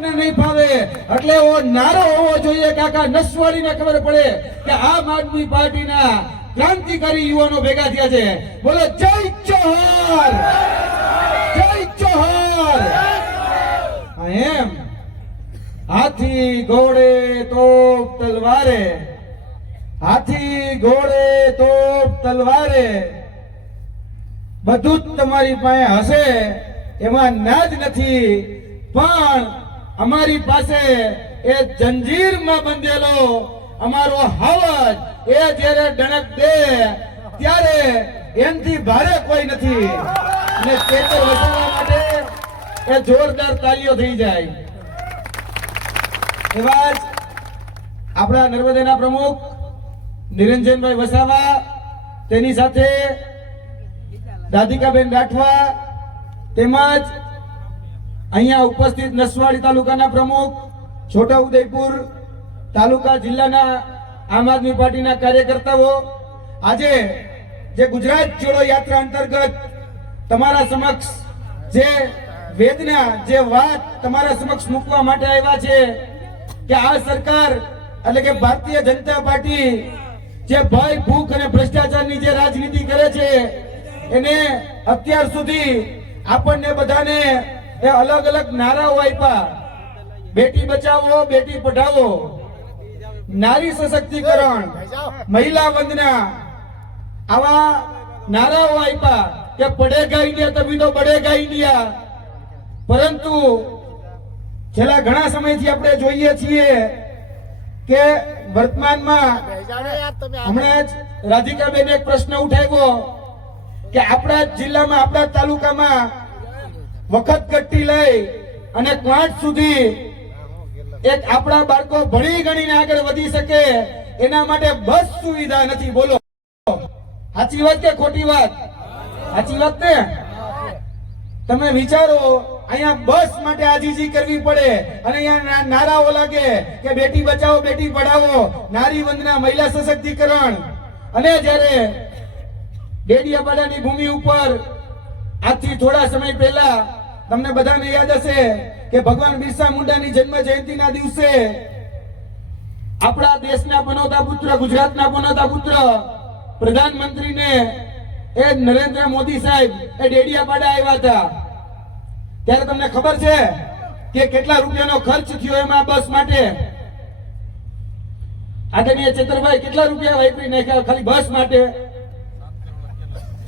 કોઈને નહીં ફાવે એટલે એવો નારો હોવો જોઈએ કે આખા નસવાડીને ખબર પડે કે આમ આદમી પાર્ટીના ક્રાંતિકારી યુવાનો ભેગા થયા છે. બોલો જય જોહર, જય જોહર. એમ હાથી ઘોડે તોપ તલવારે, હાથી ઘોડે તોપ તલવારે, બધું જ તમારી પાસે હશે એમાં ના જ નથી, પણ અમારી પાસે એ જંજીરમાં બંધેલો અમારો હવજ એ જ્યારે ડણક દે ત્યારે એમથી ભારે કોઈ નથી. અને ચેતર વસાવવા માટે એ જોરદાર તાલીઓ થઈ જાય. એવા જ આપણા નર્મદાના પ્રમુખ નિરંજનભાઈ વસાવા, તેની સાથે રાધિકાબેન રાઠવા, તેમજ અહીંયા ઉપસ્થિત નસવાડી તાલુકાના પ્રમુખ, છોટાઉદેપુર તાલુકા જિલ્લાના આમ આદમી પાર્ટીના કાર્યકર્તાઓ આજે જે ગુજરાત જોડો યાત્રા અંતર્ગત તમારા સમક્ષ જે વેદના, જે વાત તમારા સમક્ષ મૂકવા માટે આવ્યા છે કે આ સરકાર એટલે કે ભારતીય જનતા પાર્ટી જે ભય, ભૂખ અને ભ્રષ્ટાચારની જે રાજનીતિ કરે છે એને અત્યાર સુધી આપણને બધાને એ અલગ અલગ નારાઓ આપ્યા. બેટી બચાવો, બેટી પઢાવો, નારી સશક્તિકરણ, મહિલા વંદના, આવા નારાઓ આપ્યા કે પડેગા ઇન્ડિયા તभी તો बढ़ेगा ઇન્ડિયા. પરંતુ છેલ્લા ઘણા સમયથી આપણે જોઈએ છીએ કે વર્તમાનમાં હમણાં જ રાધિકાબેને એક પ્રશ્ન ઉઠાવ્યો કે આપણા જિલ્લામાં, આપણા તાલુકામાં વખત ગટ્ટી લઈ અને ક્વાંટ સુધી એક આપણા બાળકો ભણી ગણીને આગળ વધી શકે એના માટે બસ સુવિધા નથી. બોલો સાચી વાત કે ખોટી વાત? સાચી વાત ને? તમે વિચારો, અહીંયા બસ માટે આજીજી કરવી પડે અને અહીંયા નારાઓ લાગે કે બેટી બચાવો, બેટી પઢાવો, નારી વંદના, મહિલા સશક્તિકરણ. અને જ્યારે ડેડિયાપાડાની ભૂમિ ઉપર આજથી થોડા સમય પહેલા તમને બધાને યાદ હશે કે ભગવાન બિરસા મુંડાની જન્મ જયંતિના દિવસે આપણા દેશના પનોતા પુત્ર, ગુજરાતના પનોતા પુત્ર પ્રધાનમંત્રીને એ નરેન્દ્ર મોદી સાહેબ એ ડેડિયાપાડા આવ્યા હતા. ત્યારે તમને ખબર છે કે કેટલા રૂપિયાનો ખર્ચ થયો એમાં બસ માટે? આદરણીય ચેતરભાઈ, કેટલા રૂપિયા વાપરી નાખ્યા ખાલી બસ માટે?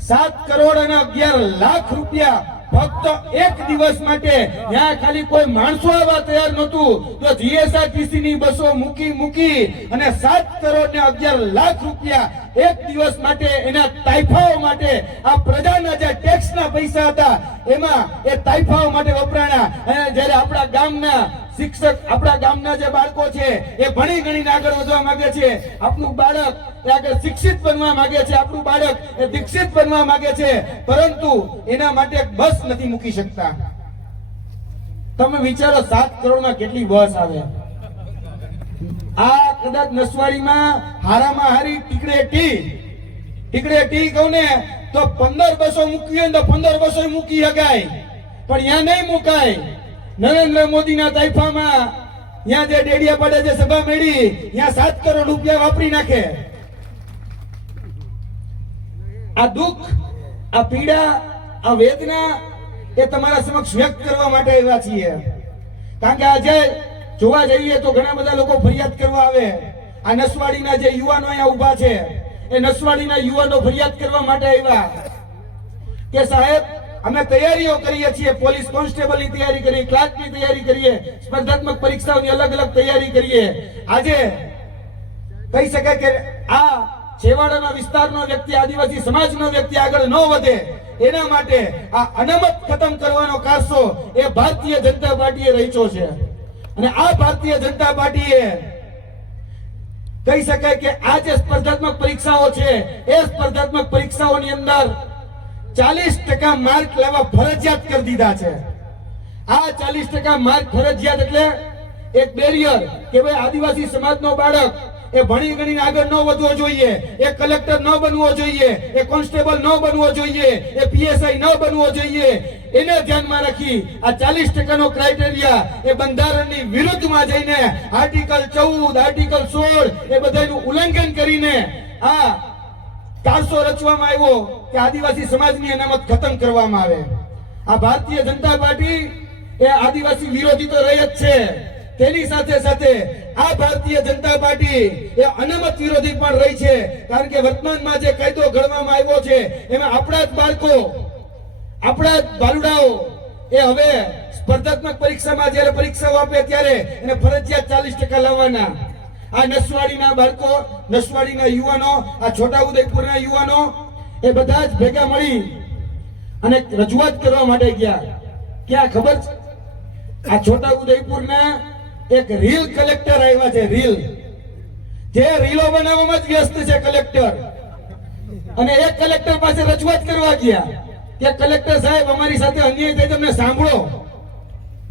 7 કરોડ અને 11 લાખ રૂપિયા ફક્ત એક દિવસ માટે. ત્યાં ખાલી કોઈ માણસો આવવા તૈયાર નહોતું તો જીએસઆરટીસી ની બસો મૂકી અને 7 કરોડ ને 11 લાખ રૂપિયા એક દિવસ માટે એના તાઇફાઓ માટે, આ પ્રજાના જે ટેક્સના પૈસા હતા એમાં એ તાઇફાઓ માટે વપરાણા. અને જ્યારે આપણા ગામના શિક્ષક, આપણા ગામના જે બાળકો છે એ ભણી ગણીને આગળ વધવા માંગે છે, આપણું બાળક એ આગળ શિક્ષિત બનવા માંગે છે, આપણું બાળક એ દીક્ષિત બનવા માંગે છે, પરંતુ એના માટે બસ નથી મૂકી શકતા. તમે વિચારો 7 કરોડમાં કેટલી બસ આવે? આ કદાચ નસવાડીમાં હારામાં હારી ટીકડે ટી કહું ને તો 15 બસો મૂકવી હોય તો 15 બસો મૂકી શકાય, પણ ત્યાં નહીં મુકાય. નરેન્દ્ર મોદીના તાઇફામાં ત્યાં જે ડેડિયાપાડા જે સભા મળી ત્યાં 7 કરોડ રૂપિયા વાપરી નાખે. આ દુઃખ, આ પીડા, આ વેદના એ તમારા સમક્ષ વ્યક્ત કરવા માટે આવ્યા છીએ. કારણ કે આજે જોવા જઈએ તો ઘણા બધા લોકો ફરિયાદ કરવા આવે. આ નસવાડીના જે યુવાનો અહીંયા ઉભા છે એ નસવાડીના યુવાનો ફરિયાદ કરવા માટે આવ્યા કે સાહેબ, અમે તૈયારીઓ કરીએ છીએ, પોલીસ કોન્સ્ટેબલની તૈયારી કરીએ, ક્લાર્કની તૈયારી કરીએ, સ્પર્ધાત્મક પરીક્ષાઓની અલગ અલગ તૈયારી કરીએ. આજે કહી શકાય કે આ છેવાડાના વિસ્તારનો વ્યક્તિ, આદિવાસી સમાજનો વ્યક્તિ આગળ ન વધે એના માટે આ અનામત ખતમ કરવાનો કારસો એ ભારતીય જનતા પાર્ટીએ રચ્યો છે. અને આ ભારતીય જનતા પાર્ટીએ કહી શકાય કે આ જે સ્પર્ધાત્મક પરીક્ષાઓ છે એ સ્પર્ધાત્મક પરીક્ષાઓની અંદર 40% માર્ક લાવવા ફરજિયાત કરી દીધા છે. આ 40% માર્ક ફરજિયાત એટલે એક બેરિયર કે ભાઈ આદિવાસી સમાજનો બાળક એ ભણી ગણીને આગળ ન વધવો જોઈએ, એ કલેક્ટર ન બનવો જોઈએ, એ કોન્સ્ટેબલ ન બનવો જોઈએ, એ પીએસઆઈ ન બનવો જોઈએ. એને ધ્યાનમાં રાખી આ 40% ક્રાઇટેરિયા એ બંધારણની વિરુદ્ધમાં જઈને આર્ટિકલ 14, આર્ટિકલ 16 એ બધાનું ઉલ્લંઘન કરીને આ કારસો રચવામાં આવ્યો કે આદિવાસી સમાજની અનામત ખતમ કરવામાં આવે. આ ભારતીય જનતા પાર્ટી એ આદિવાસી વિરોધી તો રહી જ છે, તેની સાથે સાથે આ ભારતીય જનતા પાર્ટી એ અનામત વિરોધી પણ રહી છે. કારણ કે વર્તમાનમાં જે કાયદો ઘડવામાં આવ્યો છે એમાં આપણા જ બાળકો, આપણા જ બાલુડાઓ એ હવે સ્પર્ધાત્મક પરીક્ષામાં જ્યારે પરીક્ષાઓ આપે ત્યારે એને ફરજિયાત 40% લાવવાના. આ નસવાડીના બાળકો, નસવાડીના યુવાનો, આ છોટાઉદેપુરના યુવાનો એ બધા જ ભેગા મળી અને રજૂઆત કરવા માટે ગયા. ક્યાં ખબર છે? આ છોટાઉદેપુરના એક રીલ કલેક્ટર આવ્યા છે, રીલ જે રીલો બનાવવામાં જ વ્યસ્ત છે કલેક્ટર. અને એક કલેક્ટર પાસે રજૂઆત કરવા ગયા કે કલેક્ટર સાહેબ અમારી સાથે અન્યાય થાય તમને સાંભળો.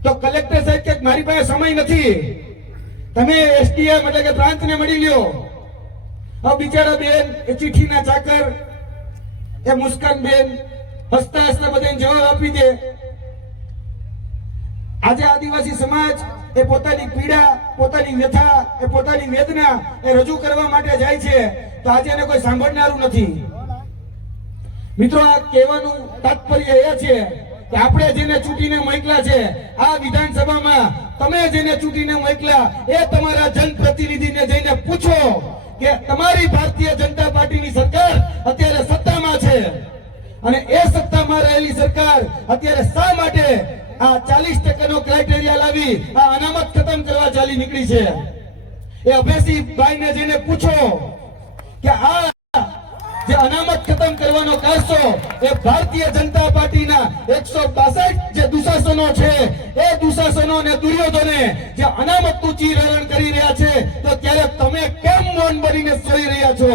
તો કલેક્ટર સાહેબ કે મારી પાસે સમય નથી, તમે એસડીએમ એટલે કે પ્રાંતને મળી લ્યો. હવે બિચારા બેન એ ચિઠ્ઠીના ચાકર એ મુસ્કાન બેન હસતા હસતા બધાને જવાબ આપી દે. આજે આદિવાસી સમાજ એ પોતાની પીડા, પોતાની વ્યથા, એ પોતાની વેદના એ રજૂ કરવા માટે જાય છે તો આજે એને કોઈ સાંભળનારું નથી. મિત્રો, આ કહેવાનું તાત્પર્ય એ છે કે આપણે જેને ચૂંટીને મોકલ્યા છે આ વિધાનસભામાં, તમે જેને ચૂંટીને મોકલ્યા એ તમારા જનપ્રતિનિધિને જઈને પૂછો કે તમારી ભારતીય જનતા પાર્ટીની સરકાર અત્યારે સત્તામાં છે અને એ સત્તામાં રહેલી સરકાર અત્યારે શા માટે આ 40% ક્રાઇટેરિયા લાવી આ અનામત ખતમ કરવા ચાલી નીકળી છે? એ અભેસી ભાઈને જઈને પૂછો કે આ જે અનામત ખતમ કરવાનો કારસો એ ભારતીય જનતા પાર્ટીના 162 જે દુશાસનો છે એ દુશાસનો અને દુર્યોધને જે અનામતનું ચીરહરણ કરી રહ્યા છે, તો ત્યારે તમે કેમ મૌન બનીને સોઈ રહ્યા છો?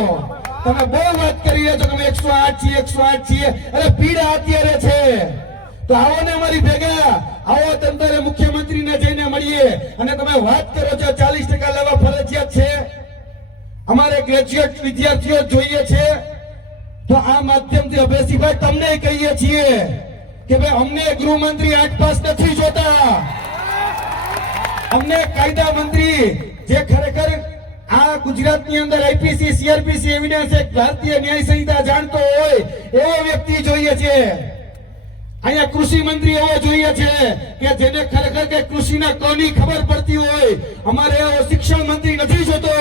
તમે બહુ વાત કરી રહ્યા છો, તમે 108 છીએ, 108 છીએ. અરે પીડા અત્યારે છે તો આવો ને અમારી ભેગા, આવો તંત્રે મુખ્યમંત્રીને જઈને મળીએ. અને તમે વાત કરો છો 40% લેવા ફરજિયાત છે, અમારે ગ્રેજ્યુએટ વિદ્યાર્થીઓ જોઈએ છે, તો આ માધ્યમથી અભેસીભાઈ તમને કહીએ છીએ કે ભાઈ અમને ગૃહમંત્રી 8 પાસ નથી જોતા, અમને કાયદા મંત્રી જે ખરેખર આ ગુજરાતની અંદર આઈપીસી, સીઆરપીસી, એવિડન્સ એક્ટ, ભારતીય ન્યાય સંહિતા જાણતો હોય એવો વ્યક્તિ જોઈએ છે. અહીંયા કૃષિ મંત્રી એવો જોઈએ છે કે જેને ખરેખર કે કૃષિના કોની ખબર પડતી હોય. અમારે એવો શિક્ષણ મંત્રી નથી જોતો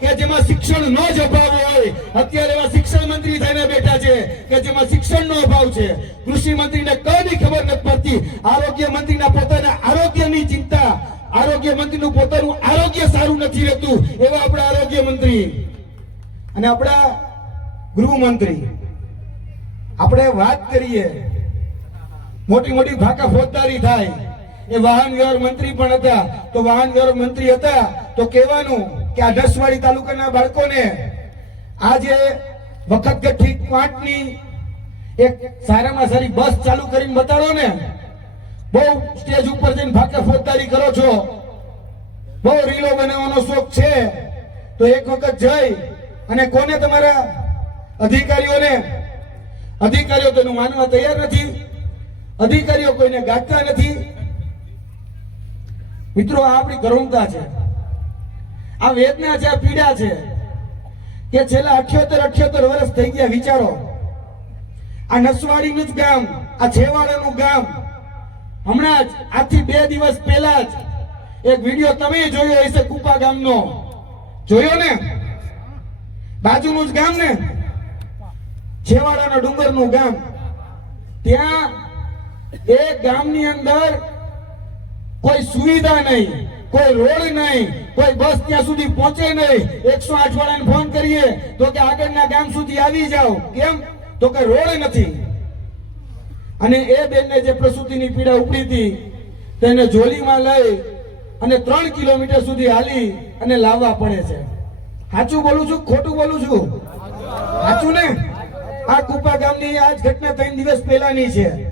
કે જેમાં શિક્ષણનો જ અભાવ હોય. અત્યારે એવા શિક્ષણ મંત્રી થઈને બેઠા છે કે જેમાં શિક્ષણનો અભાવ છે. કૃષિ મંત્રીને કોની ખબર નથી પડતી. આરોગ્ય મંત્રીના પોતાના આરોગ્યની ચિંતા, આરોગ્ય મંત્રીનું પોતાનું આરોગ્ય સારું નથી રહેતું એવા આપણા આરોગ્ય મંત્રી. અને આપણા ગૃહમંત્રી, આપણે વાત કરીએ મોટી મોટી ભાકા ફોજદારી થાય. એ વાહન વ્યવહાર મંત્રી પણ હતા, તો વાહન વ્યવહાર મંત્રી હતા તો કહેવાનું કે આ નસવાડી તાલુકાના બાળકોને આજે વખતગઠ્ઠી ક્વાંટની એક સારામાં સારી બસ ચાલુ કરીને બતાડો ને. બહુ સ્ટેજ ઉપર જઈને ભાકા ફોજદારી કરો છો, બહુ રીલો બનાવવાનો શોખ છે, તો એક વખત જઈ અને કોને તમારા અધિકારીઓ તેનું માનવા તૈયાર નથી. અધિકારીઓ કોઈને ગાંઠતા નથી. મિત્રો, આ આપણી કરુણતા છે, આ વેદના છે, આ પીડા છે કે છેલ્લા 78 વર્ષ થઈ ગયા. વિચારો, આ નસવાડીનું જ ગામ, આ છેવાડાનું ગામ, હમણાં જ આજથી 2 દિવસ પહેલા જ એક વિડીયો તમે જોયો હશે, કુપા ગામનો જોયો ને? બાજુનું જ ગામ ને, છેવાડાના ડુંગરનું ગામ. ત્યાં એ ગામની અંદર કોઈ સુવિધા નહીં, કોઈ રોડ નહીં, કોઈ બસ ત્યાં સુધી પહોંચે નહીં. 108 વાળાને ફોન કરીએ તો કે આગળના ગામ સુધી આવી જાઓ. કેમ? તો કે રોડ નથી. અને એ બેનને જે પ્રસૂતિની પીડા ઉપડી હતી તેને જોલીમાં લઈ અને 3 કિલોમીટર સુધી હાલી અને લાવવા પડે છે. સાચું બોલું છું, ખોટું બોલું છું? સાચું ને? આ કુપા ગામની આજ ઘટના 3 દિવસ પહેલાની છે.